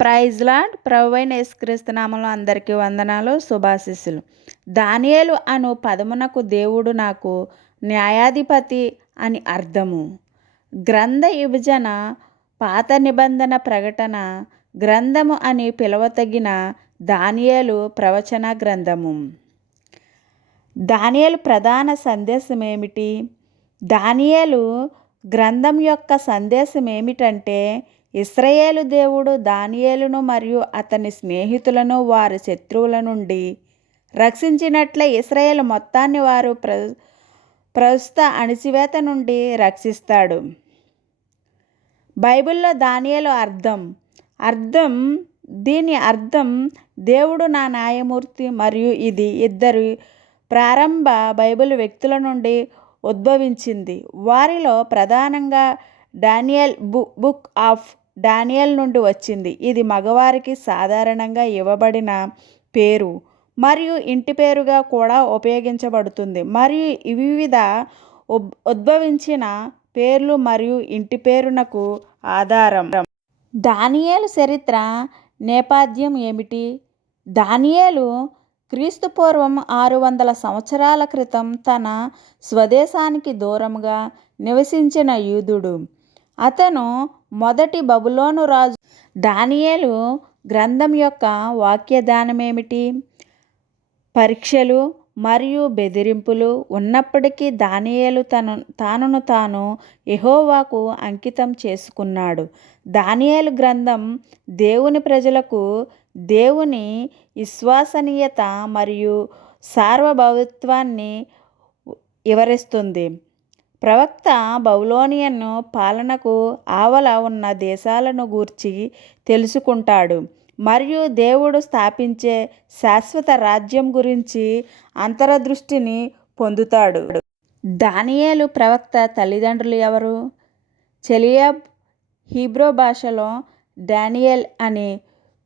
Praise lord. ప్రభువైన యేసుక్రీస్తు అందరికీ వందనాలు శుభాశిస్సులు. దానియేలు అను పదమునకు దేవుడు నాకు న్యాయాధిపతి అని అర్థము. గ్రంథ విభజన పాత నిబంధన ప్రకటన గ్రంథము అని పిలవతగిన దానియేలు ప్రవచన గ్రంథము. దానియేలు ప్రధాన సందేశం ఏమిటి దానియేలు గ్రంథం యొక్క సందేశం ఏమిటంటే ఇస్రయేలు దేవుడు దానియేలును మరియు అతని స్నేహితులను వారి శత్రువుల నుండి రక్షించినట్లే ఇస్రాయేల్ మొత్తాన్ని వారు ప్ర ప్రస్తుత అణిచివేత నుండి రక్షిస్తాడు. బైబిల్లో దానియేలు అర్థం అర్థం దీని అర్థం దేవుడు నా న్యాయమూర్తి మరియు ఇది ఇద్దరు ప్రారంభ బైబిల్ వ్యక్తుల నుండి ఉద్భవించింది. వారిలో ప్రధానంగా డానియల్ బు బుక్ ఆఫ్ డానియల్ నుండి వచ్చింది. ఇది మగవారికి సాధారణంగా ఇవ్వబడిన పేరు మరియు ఇంటి పేరుగా కూడా ఉపయోగించబడుతుంది. మరియు వివిధ ఉద్భవించిన పేర్లు మరియు ఇంటి పేరునకు ఆధారం. దానియేలు చరిత్ర నేపథ్యం ఏమిటి? దానియేలు క్రీస్తు పూర్వం ఆరు వందల సంవత్సరాల క్రితం తన స్వదేశానికి దూరంగా నివసించిన యూదుడు. అతను మొదటి బబులోను రాజు. దానియేలు గ్రంథం యొక్క వాక్యదానమేమిటి? పరీక్షలు మరియు బెదిరింపులు ఉన్నప్పటికీ దానియేలు తను తానును తాను యహోవాకు అంకితం చేసుకున్నాడు. దానియేలు గ్రంథం దేవుని ప్రజలకు దేవుని విశ్వసనీయత మరియు సార్వభౌత్వాన్ని వివరిస్తుంది. ప్రవక్త బౌలోనియన్ పాలనకు ఆవల ఉన్న దేశాలను గూర్చి తెలుసుకుంటాడు. మరియు దేవుడు స్థాపించే శాశ్వత రాజ్యం గురించి అంతరదృష్టిని పొందుతాడు. దానియేలు ప్రవక్త తల్లిదండ్రులు ఎవరు? చెలియాబ్ హీబ్రో భాషలో డానియల్ అని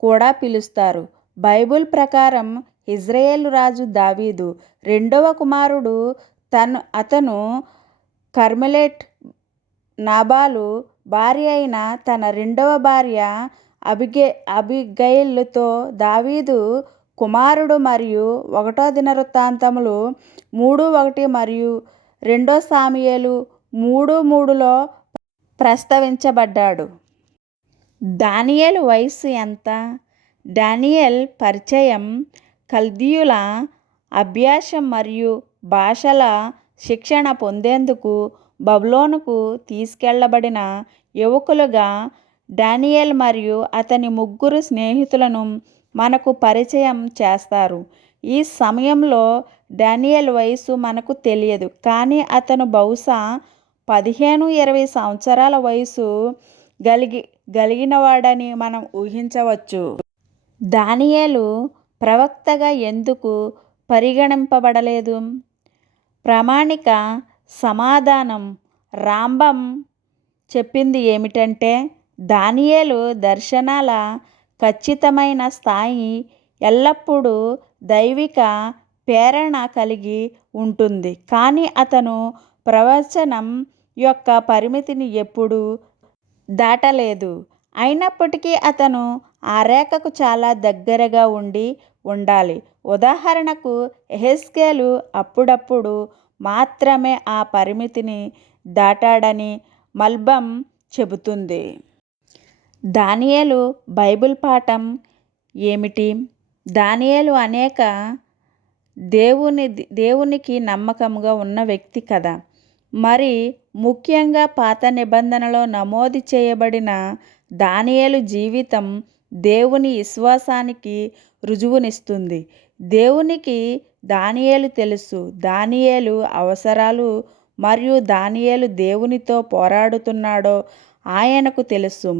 కూడా పిలుస్తారు. బైబుల్ ప్రకారం ఇజ్రాయేల్ రాజు దావీదు రెండవ కుమారుడు తను అతను కర్మెలెట్ నాబాలు భార్య అయిన తన రెండవ భార్య అబిగే అబిగైల్తో దావీదు కుమారుడు మరియు ఒకటో దినవృత్తాంతములు మూడు ఒకటి మరియు రెండో సామియేలు మూడు మూడులో ప్రస్తావించబడ్డాడు. దానియేలు వయస్సు ఎంత? డానియల్ పరిచయం కల్దీయుల అభ్యాసం మరియు భాషల శిక్షణ పొందేందుకు బబులోనుకు తీసుకెళ్ళబడిన యువకులుగా డానియల్ మరియు అతని ముగ్గురు స్నేహితులను మనకు పరిచయం చేస్తారు. ఈ సమయంలో డానియల్ వయసు మనకు తెలియదు కానీ అతను బహుశా పదిహేను ఇరవై సంవత్సరాల వయసు కలిగి కలిగినవాడని మనం ఊహించవచ్చు. దానియేలు ప్రవక్తగా ఎందుకు పరిగణింపబడలేదు? ప్రామాణిక సమాధానం రాంబం చెప్పింది ఏమిటంటే దానియేలు దర్శనాల ఖచ్చితమైన స్థాయి ఎల్లప్పుడూ దైవిక ప్రేరణ కలిగి ఉంటుంది. కానీ అతను ప్రవచనం యొక్క పరిమితిని ఎప్పుడూ దాటలేదు. అయినప్పటికీ అతను ఆ రేఖకు చాలా దగ్గరగా ఉండి ఉండాలి. ఉదాహరణకు ఎహెస్కేలు అప్పుడప్పుడు మాత్రమే ఆ పరిమితిని దాటాడని మల్బం చెబుతుంది. దానియేలు బైబిల్ పాఠం ఏమిటి? దానియేలు అనేక దేవుని దేవునికి నమ్మకంగా ఉన్న వ్యక్తి కదా. మరి ముఖ్యంగా పాత నిబంధనలో నమోదు చేయబడిన దానియేలు జీవితం దేవుని విశ్వాసానికి రుజువునిస్తుంది. దేవునికి దానియేలు తెలుసు. దానియేలు అవసరాలు మరియు దానియేలు దేవునితో పోరాడుతున్నాడో ఆయనకు తెలుసు.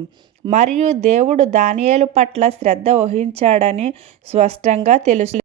మరియు దేవుడు దానియేలు పట్ల శ్రద్ధ వహించాడని స్పష్టంగా తెలుసు.